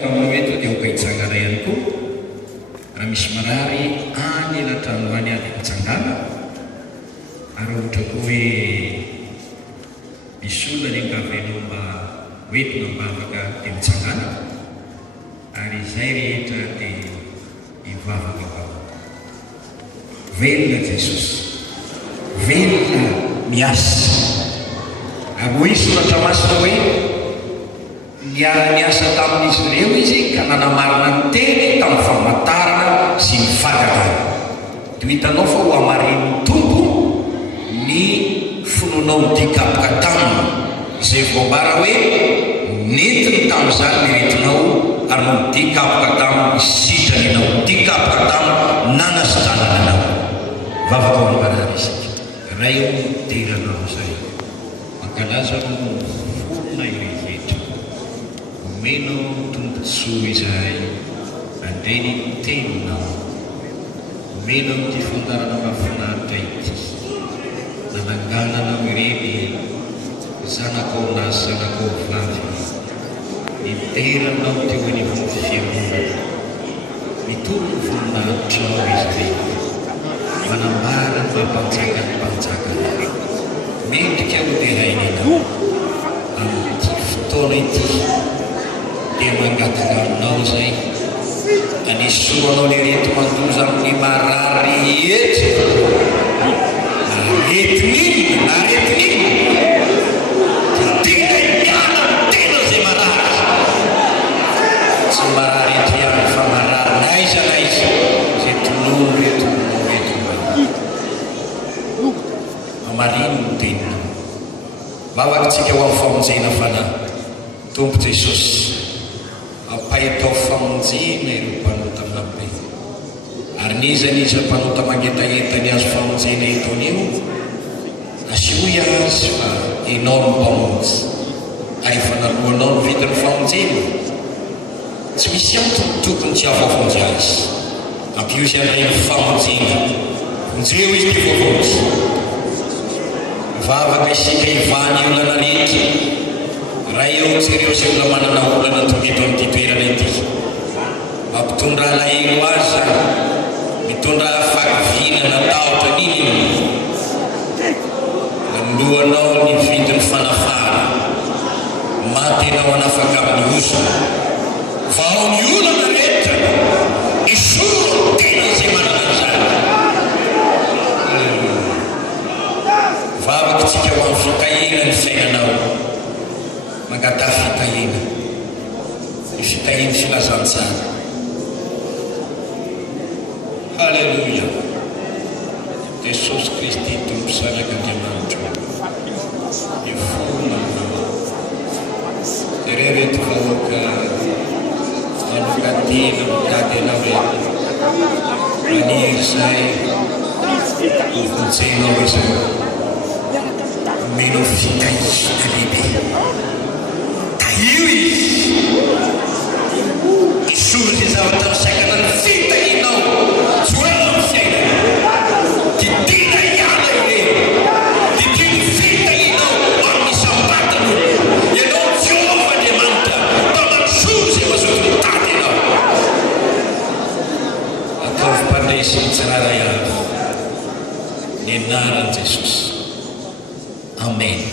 Kamoeto dia ukaitsangana ihany koa raha misy marary any anatrano any any mitsangana ary ohatra koa hoe misy olona ny angavenao mba hoentina mba afaka dia mitsangana ary izay rehetra dia hivavaka avao. Velona Jesosy, velona miasa. Ary hoy soratra masina hoe niara-niasa tamin'izy ireo izy ka nanamarina ny teny tamin'ny famantarana sy ny fagatana. Dia hitanao fa ho hamarin'ny tompo ny finoanao ny dikapoka taminy izay voambara hoe nentiny tamin'izany ny retinao ary no dikapoka taminy sitrananao, dikapoka taminy nanasitranananao. Vavaka ao ambarary isika ray eo teranao izay mankalaza no fonona irehetra omenao tombontsoa izay andreny teninao, omenao ty fandarana mahafinaritra ity nanangananao ireny zanakao na zanakao vavy niteranao teo anivon'ny fiangonana mitoro ny voninahitrao izy ireny manambara ny mampanjakany mendrika ho derainanao amin'ity fotoana ity dia mangataka aminao zay anisoanao le reto mandoza amin'ny marary rehetra aretin'iny na aretin'iny tena miana ny tena zay marary tsy marary eto ihany fa marary naiza naiza zay tonono reto amarino ny tenina vavakytsika ho amin'ny famonjena fanahy tompo Jesosy ampaitao famonjena ireo mpanota mabe ary nizaniza mpanota magnetaentany azo famonjena eton'io asioy azy fa enao ny mpamonjy aefa nalohanao ny vidin'ny famonjena tsy misy antony tokony tsy avafonjy azy ampio izy andray ny famonjena fonjeo izy ty voafonjy vavaka isika ivany olana rehetra raha eo tsireo sy olona manana olana tometo amin'ity toerana ity mampitondra alahelo azy zany mitondra fahavina natahotra niny nanolohanao ny vidin'ny fanafara matenao anafaka amin'ny osona fa ao ny olana rehetra isoro tena zay manana zany vavaky tsika ho amin'ny fitahina ny fiainanao mangata fitahina ny fitahiny filazantsara. Halleluja. Jesosy Kristy tompo salaka Andriamanitra ny fona ireo reto vahoaka manokatena mitady anao reto maniry zay vonjenao izao omenao fitahina lehibe tahio izy isoro zay zavatra misaikana ny fitahinao tsy hoe amin'ny fiainana ty tena iala ireny ty teny fitahinao amin'isam-batana ianao Jehovah-Andriamanitra tamantsoro zay mazoto mitady ianao ataovy mpandresy ny tsiraray avy ny anaran'i Jesosy. Amen.